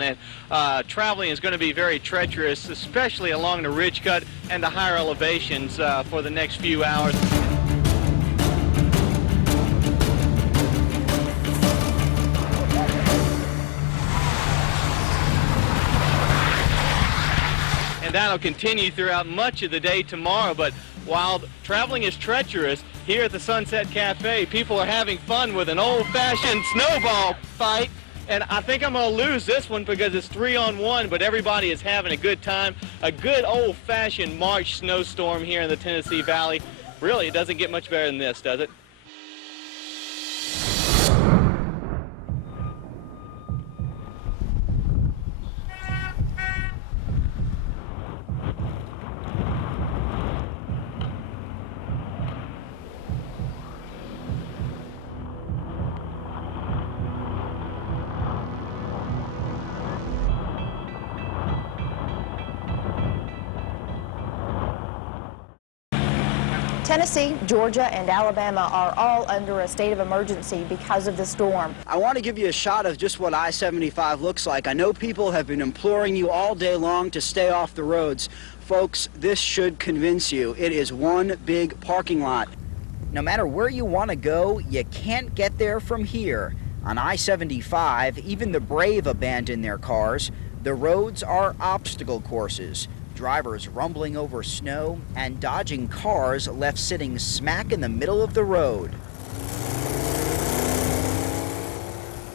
And traveling is going to be very treacherous, especially along the ridge cut and the higher elevations for the next few hours. And that'll continue throughout much of the day tomorrow. But while traveling is treacherous, here at the Sunset Cafe, people are having fun with an old-fashioned snowball fight. And I think I'm going to lose this one because it's 3-on-1, but everybody is having a good time. A good old-fashioned March snowstorm here in the Tennessee Valley. Really, it doesn't get much better than this, does it? Tennessee, Georgia, and Alabama are all under a state of emergency because of the storm. I want to give you a shot of just what I-75 looks like. I know people have been imploring you all day long to stay off the roads. Folks, this should convince you. It is one big parking lot. No matter where you want to go, you can't get there from here. On I-75, even the brave abandon their cars. The roads are obstacle courses. Drivers rumbling over snow and dodging cars left sitting smack in the middle of the road.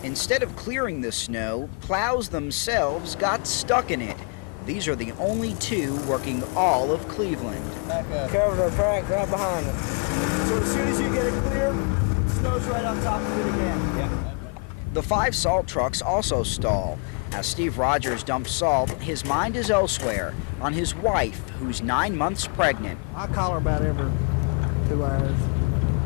Instead of clearing the snow, plows themselves got stuck in it. These are the only two working all of Cleveland. Cover the track right behind it. So as soon as you get it clear, snow's right on top of it again. Yeah. The 5 salt trucks also stall. As Steve Rogers dumps salt, his mind is elsewhere, on his wife, who's 9 months pregnant. I call her about every 2 hours,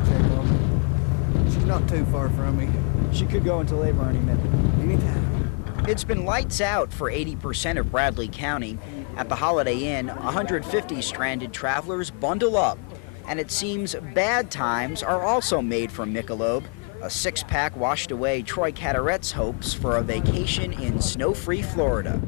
check on her. She's not too far from me. She could go into labor any minute. Anytime. It's been lights out for 80% of Bradley County. At the Holiday Inn, 150 stranded travelers bundle up. And it seems bad times are also made from Michelob. A 6-pack washed away Troy Cataret's hopes for a vacation in snow-free Florida.